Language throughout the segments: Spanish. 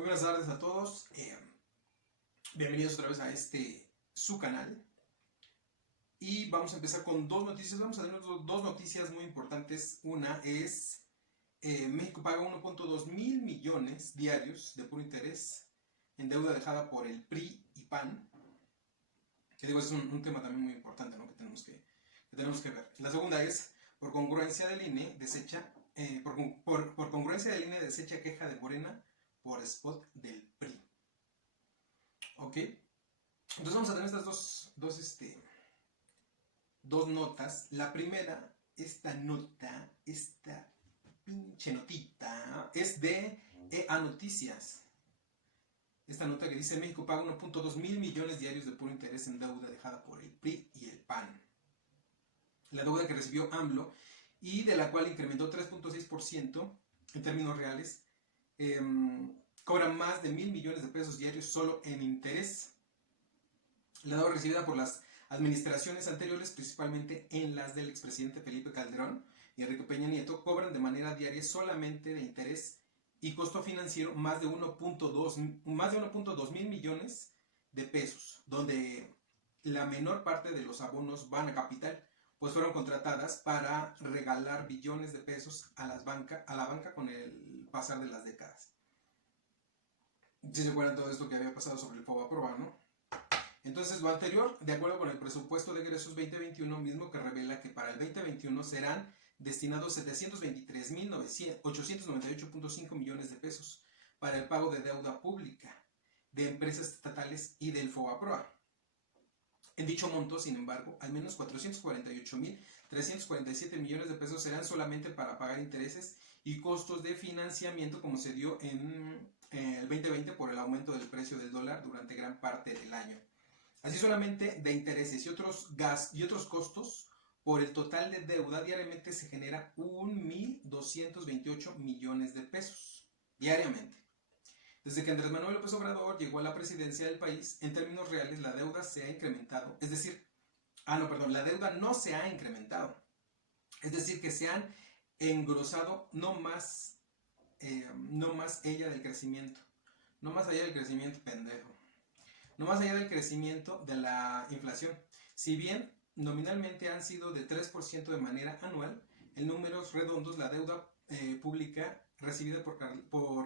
Muy buenas tardes a todos. Bienvenidos otra vez a su canal. Y vamos a empezar con dos noticias. Vamos a tener dos noticias muy importantes. Una es México paga 1.2 mil millones diarios de puro interés en deuda dejada por el PRI y PAN. Que digo, es un tema también muy importante, ¿no? que tenemos que ver. La segunda es, por congruencia del INE, desecha queja de Morena por spot del PRI. Ok, entonces vamos a tener estas dos notas. La primera, esta pinche notita, es de EA Noticias. Esta nota que dice: México paga 1.2 mil millones diarios de puro interés en deuda dejada por el PRI y el PAN. La deuda que recibió AMLO y de la cual incrementó 3.6% en términos reales, cobra más de 1,000 millones de pesos diarios solo en interés. La deuda recibida por las administraciones anteriores, principalmente en las del expresidente Felipe Calderón y Enrique Peña Nieto, cobran de manera diaria solamente de interés y costo financiero más de 1.2 mil millones de pesos, donde la menor parte de los abonos van a capital, pues fueron contratadas para regalar billones de pesos a la banca con el pasar de las décadas. Si se acuerdan todo esto que había pasado sobre el FOBAPROA, ¿no? Entonces, lo anterior, de acuerdo con el presupuesto de egresos 2021 mismo, que revela que para el 2021 serán destinados 723.898.5 millones de pesos para el pago de deuda pública de empresas estatales y del FOBAPROA. En dicho monto, sin embargo, al menos 448.347 millones de pesos serán solamente para pagar intereses y costos de financiamiento, como se dio en el 2020 por el aumento del precio del dólar durante gran parte del año. Así, solamente de intereses y otros costos, por el total de deuda diariamente se genera 1.228 millones de pesos diariamente. Desde que Andrés Manuel López Obrador llegó a la presidencia del país, en términos reales la deuda se ha incrementado, la deuda no se ha incrementado, es decir, que se han engrosado no más allá del crecimiento, pendejo, no más allá del crecimiento de la inflación. Si bien nominalmente han sido de 3% de manera anual, en números redondos la deuda pública recibida por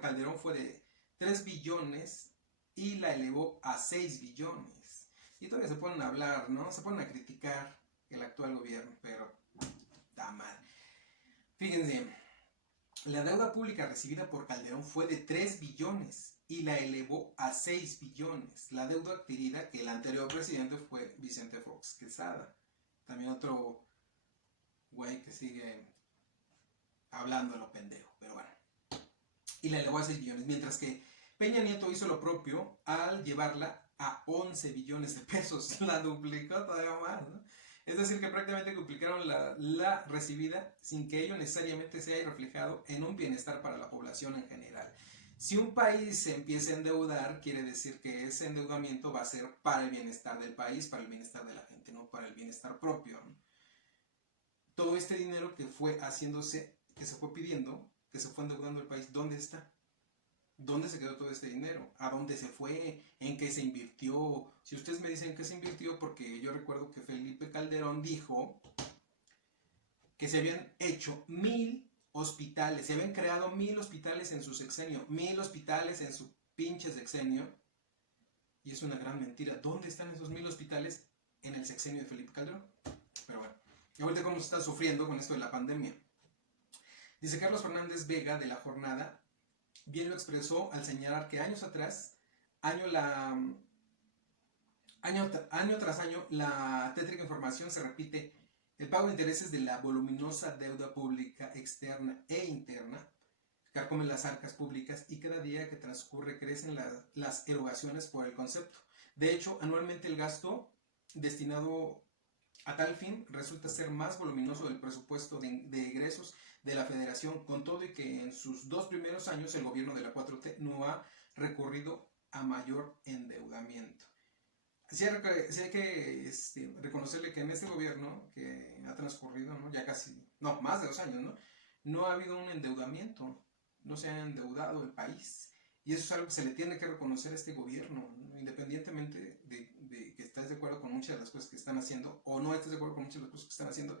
Calderón fue de 3 billones y la elevó a 6 billones. Y todavía se ponen a hablar, ¿no? Se ponen a criticar el actual gobierno, pero está mal. Fíjense, la deuda pública recibida por Calderón fue de 3 billones y la elevó a 6 billones. La deuda adquirida, que el anterior presidente fue Vicente Fox Quesada. También otro güey que sigue hablando a lo pendejo, pero bueno. Y la elevó a 6 billones, mientras que Peña Nieto hizo lo propio al llevarla a 11 billones de pesos. La duplicó todavía más, ¿no? Es decir, que prácticamente duplicaron la recibida sin que ello necesariamente se haya reflejado en un bienestar para la población en general. Si un país se empieza a endeudar, quiere decir que ese endeudamiento va a ser para el bienestar del país, para el bienestar de la gente, no para el bienestar propio, ¿no? Todo este dinero que fue haciéndose, que se fue pidiendo, que se fue endeudando el país, ¿dónde está? ¿Dónde se quedó todo este dinero? ¿A dónde se fue? ¿En qué se invirtió? Si ustedes me dicen que se invirtió, porque yo recuerdo que Felipe Calderón dijo que se habían hecho 1,000 hospitales, se habían creado 1,000 hospitales en su sexenio, 1,000 hospitales en su pinche sexenio, y es una gran mentira. ¿Dónde están esos 1,000 hospitales en el sexenio de Felipe Calderón? Pero bueno, y ahorita cómo se está sufriendo con esto de la pandemia. Dice Carlos Fernández Vega de La Jornada, bien lo expresó al señalar que años atrás, año tras año, la tétrica información se repite: el pago de intereses de la voluminosa deuda pública externa e interna carcomen las arcas públicas, y cada día que transcurre crecen las erogaciones por el concepto. De hecho, anualmente el gasto destinado a tal fin resulta ser más voluminoso del presupuesto de egresos de la Federación, con todo y que en sus 2 primeros años el gobierno de la 4T no ha recurrido a mayor endeudamiento. Sí hay que reconocerle que en este gobierno que ha transcurrido, ¿no? Ya casi, más de 2 años, ¿no? No ha habido un endeudamiento, no se ha endeudado el país. Y eso es algo que se le tiene que reconocer a este gobierno, ¿no? Independientemente de que estés de acuerdo con muchas de las cosas que están haciendo o no estés de acuerdo con muchas de las cosas que están haciendo,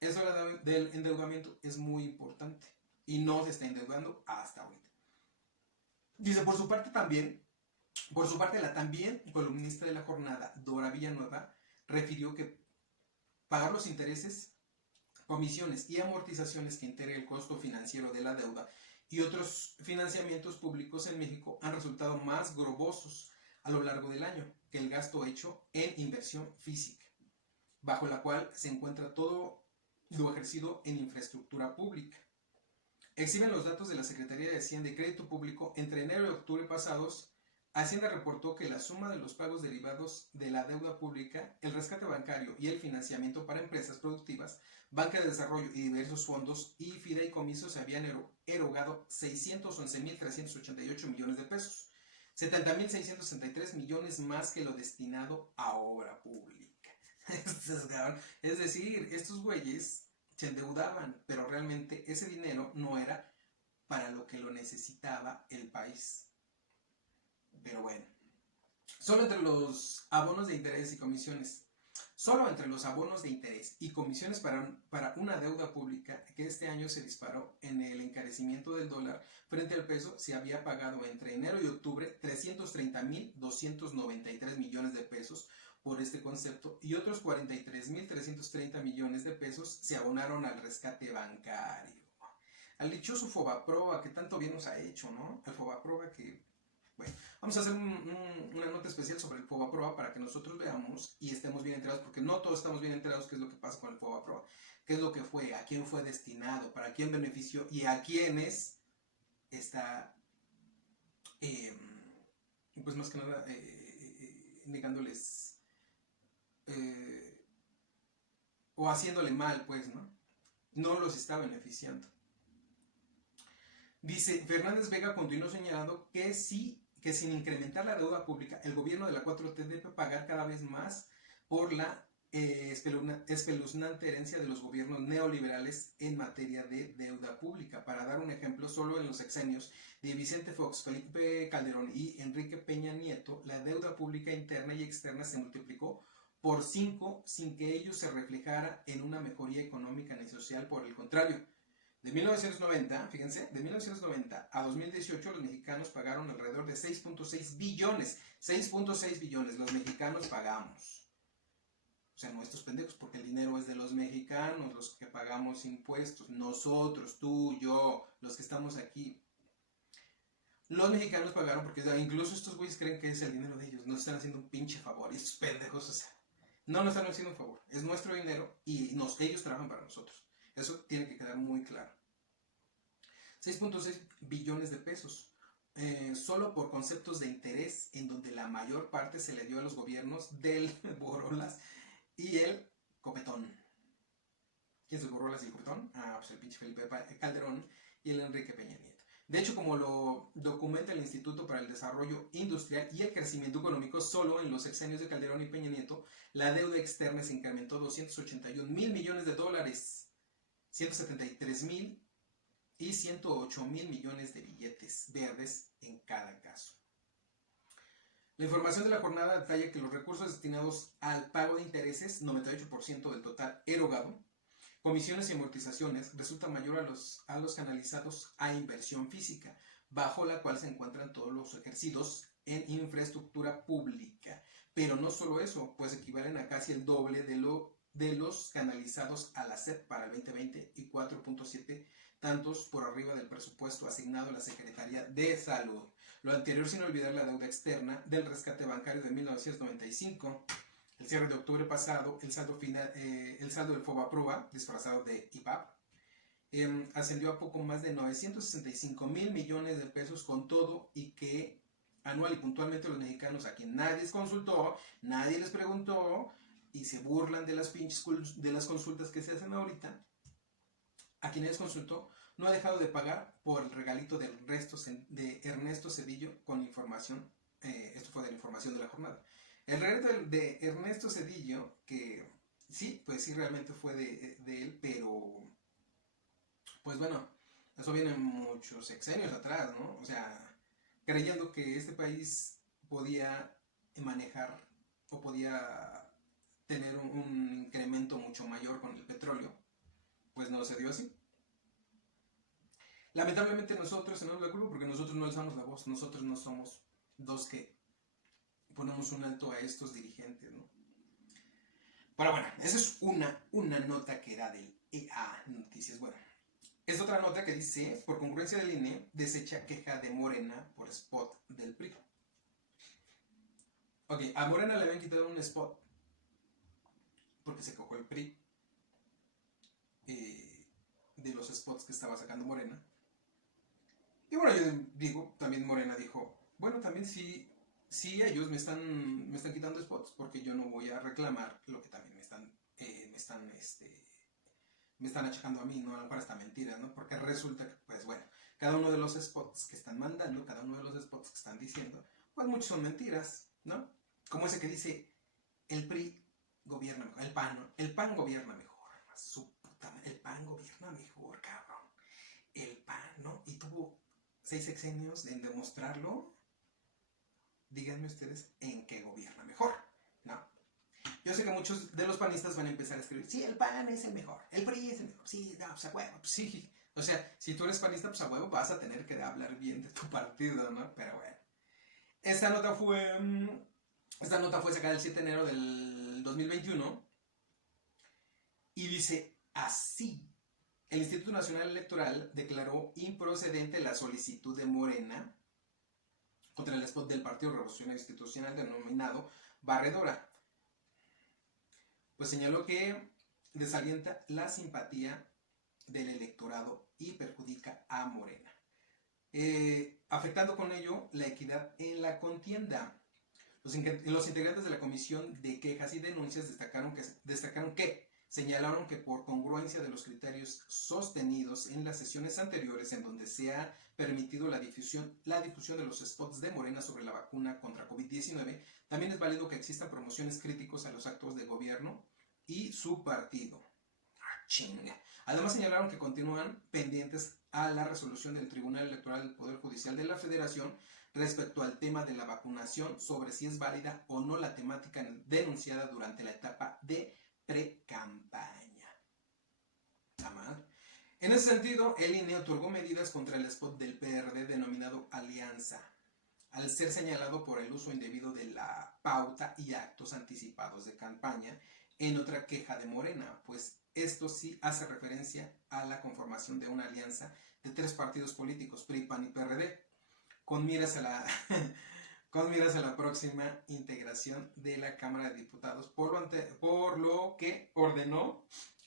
eso del endeudamiento es muy importante y no se está endeudando hasta ahorita. Dice, por su parte, la también columnista de la jornada, Dora Villanueva, refirió que pagar los intereses, comisiones y amortizaciones que integra el costo financiero de la deuda y otros financiamientos públicos en México han resultado más gravosos a lo largo del año que el gasto hecho en inversión física, bajo la cual se encuentra todo lo ejercido en infraestructura pública. Exhiben los datos de la Secretaría de Hacienda y Crédito Público. Entre enero y octubre pasados, Hacienda reportó que la suma de los pagos derivados de la deuda pública, el rescate bancario y el financiamiento para empresas productivas, banca de desarrollo y diversos fondos y fideicomisos habían erogado 611.388 millones de pesos, 70.663 millones más que lo destinado a obra pública. Es decir, estos güeyes se endeudaban, pero realmente ese dinero no era para lo que lo necesitaba el país. Pero bueno, solo entre los abonos de interés y comisiones, solo entre los abonos de interés y comisiones para una deuda pública que este año se disparó en el encarecimiento del dólar frente al peso, se había pagado entre enero y octubre 330.293 millones de pesos por este concepto y otros 43.330 millones de pesos se abonaron al rescate bancario. Al dichoso Fobaproa que tanto bien nos ha hecho, ¿no? El Fobaproa que... Bueno, vamos a hacer una nota especial sobre el Fobaproa para que nosotros veamos y estemos bien enterados, porque no todos estamos bien enterados qué es lo que pasa con el Fobaproa, qué es lo que fue, a quién fue destinado, para quién benefició y a quiénes está, pues más que nada, negándoles o haciéndole mal, pues, ¿no? No los está beneficiando. Dice, Fernández Vega continuó señalando que sin incrementar la deuda pública, el gobierno de la 4T debe pagar cada vez más por la espeluznante herencia de los gobiernos neoliberales en materia de deuda pública. Para dar un ejemplo, solo en los sexenios de Vicente Fox, Felipe Calderón y Enrique Peña Nieto, la deuda pública interna y externa se multiplicó por 5 sin que ello se reflejara en una mejoría económica ni social. Por el contrario, de 1990, fíjense, de 1990 a 2018 los mexicanos pagaron alrededor de 6.6 billones. 6.6 billones los mexicanos pagamos. O sea, no estos pendejos, porque el dinero es de los mexicanos, los que pagamos impuestos. Nosotros, tú, yo, los que estamos aquí. Los mexicanos pagaron porque incluso estos güeyes creen que es el dinero de ellos. Nos están haciendo un pinche favor. Y estos pendejos, o sea, no nos están haciendo un favor. Es nuestro dinero y ellos trabajan para nosotros. Eso tiene que quedar muy claro. 6.6 billones de pesos. Solo por conceptos de interés, en donde la mayor parte se le dio a los gobiernos del Borolas y el Copetón. ¿Quién es el Borolas y el Copetón? Pues el pinche Felipe Calderón y el Enrique Peña Nieto. De hecho, como lo documenta el Instituto para el Desarrollo Industrial y el Crecimiento Económico, solo en los sexenios de Calderón y Peña Nieto, la deuda externa se incrementó 281.000 millones de dólares, 173.000 y 108.000 millones de billetes verdes en cada caso. La información de la jornada detalla que los recursos destinados al pago de intereses, 98% del total erogado, comisiones y amortizaciones, resulta mayor a los canalizados a inversión física, bajo la cual se encuentran todos los ejercidos en infraestructura pública. Pero no solo eso, pues equivalen a casi el doble de los canalizados a la SEP para el 2020 y 4.7 tantos por arriba del presupuesto asignado a la Secretaría de Salud. Lo anterior sin olvidar la deuda externa del rescate bancario de 1995. El cierre de octubre pasado, el saldo del Fobaproa, disfrazado de IPAP, ascendió a poco más de 965.000 millones de pesos con todo y que anual y puntualmente los mexicanos, a quien nadie les consultó, nadie les preguntó y se burlan de las consultas que se hacen ahorita, a quien les consultó, no ha dejado de pagar por el regalito de Ernesto Zedillo con información. Esto fue de la información de la jornada. El regalito de Ernesto Zedillo, que sí, pues sí, realmente fue de él, pero pues bueno, eso viene muchos sexenios atrás, ¿no? O sea, creyendo que este país podía manejar o podía tener un incremento mucho mayor con el petróleo, pues no se dio así. Lamentablemente nosotros tenemos la culpa porque nosotros no alzamos la voz, nosotros no somos dos que ponemos un alto a estos dirigentes, ¿no? Pero bueno, esa es una nota que era del EA Noticias. Bueno, es otra nota que dice, por congruencia del INE, desecha queja de Morena por spot del PRI. Ok, a Morena le habían quitado un spot porque se cojó el PRI de los spots que estaba sacando Morena. Y bueno, yo digo, también Morena dijo, bueno, también sí ellos me están quitando spots, porque yo no voy a reclamar lo que también me están achacando a mí, no a lo mejor esta mentira, ¿no? Porque resulta que, pues bueno, cada uno de los spots que están mandando, cada uno de los spots que están diciendo, pues muchos son mentiras, ¿no? Como ese que dice, el PRI gobierna mejor, el PAN gobierna mejor, su puta madre, el PAN gobierna mejor, cabrón, el PAN, ¿no? Y tuvo 6 sexenios en demostrarlo. Díganme ustedes en qué gobierna mejor, ¿no? Yo sé que muchos de los panistas van a empezar a escribir, sí, el PAN es el mejor, el PRI es el mejor, sí, no, pues a huevo, pues sí. O sea, si tú eres panista, pues a huevo vas a tener que hablar bien de tu partido, ¿no? Pero bueno. Esta nota fue sacada el 7 de enero del 2021 y dice así. El Instituto Nacional Electoral declaró improcedente la solicitud de Morena contra el spot del Partido Revolucionario Institucional denominado Barredora. Pues señaló que desalienta la simpatía del electorado y perjudica a Morena, afectando con ello la equidad en la contienda. Los integrantes de la Comisión de Quejas y Denuncias señalaron que por congruencia de los criterios sostenidos en las sesiones anteriores en donde se ha permitido la difusión de los spots de Morena sobre la vacuna contra COVID-19, también es válido que existan promociones críticos a los actos de gobierno y su partido. Chinga. Además señalaron que continúan pendientes a la resolución del Tribunal Electoral del Poder Judicial de la Federación respecto al tema de la vacunación, sobre si es válida o no la temática denunciada durante la etapa de pre-campaña. En ese sentido, el INE otorgó medidas contra el spot del PRD denominado Alianza, al ser señalado por el uso indebido de la pauta y actos anticipados de campaña en otra queja de Morena, pues esto sí hace referencia a la conformación de una alianza de 3 partidos políticos, PRI, PAN y PRD, con miras a la próxima integración de la Cámara de Diputados, por lo que ordenó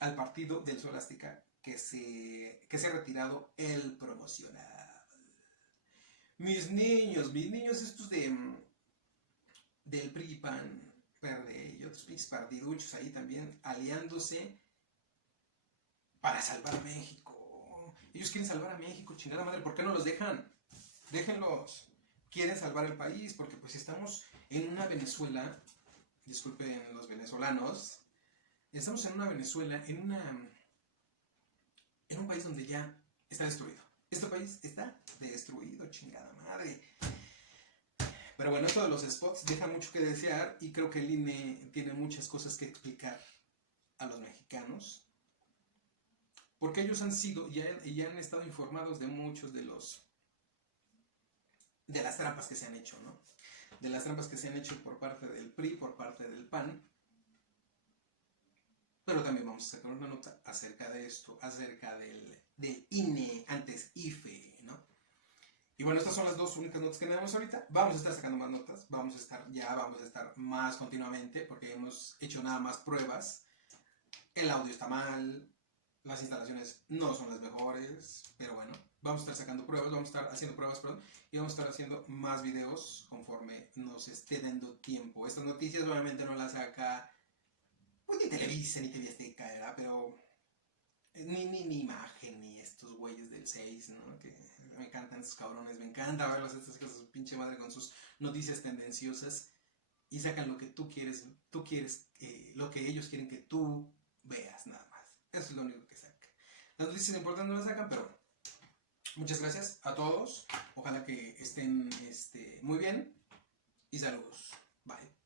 al partido del Solástica que se ha retirado el promocional. Mis niños estos del PRI, PAN, PRD y otros pinches partiduchos ahí también aliándose para salvar a México. Ellos quieren salvar a México, chingada madre, ¿por qué no los dejan? Déjenlos. Quieren salvar el país, porque pues estamos en una Venezuela, disculpen los venezolanos, estamos en una Venezuela, en un país donde ya está destruido. Este país está destruido, chingada madre. Pero bueno, esto de los spots deja mucho que desear y creo que el INE tiene muchas cosas que explicar a los mexicanos, porque ellos han sido y han estado informados de muchos de las trampas que se han hecho, ¿no? De las trampas que se han hecho por parte del PRI, por parte del PAN. Pero también vamos a sacar una nota acerca de esto, acerca del INE, antes IFE, ¿no? Y bueno, estas son las 2 únicas notas que tenemos ahorita. Vamos a estar sacando más notas, vamos a estar más continuamente, porque hemos hecho nada más pruebas. El audio está mal, las instalaciones no son las mejores, pero bueno, vamos a estar sacando pruebas, vamos a estar haciendo pruebas, y vamos a estar haciendo más videos conforme nos esté dando tiempo. Estas noticias obviamente no las saca pues ni Televisa ni TV Azteca, ¿verdad? Pero ni Imagen, ni estos güeyes del 6, ¿no? Que me encantan estos cabrones, me encanta verlos, estas cosas, pinche madre, con sus noticias tendenciosas, y sacan lo que tú quieres, lo que ellos quieren que tú veas, nada más. Eso es lo único que sacan. Las noticias importantes no las sacan, pero muchas gracias a todos. Ojalá que estén muy bien y saludos. Bye.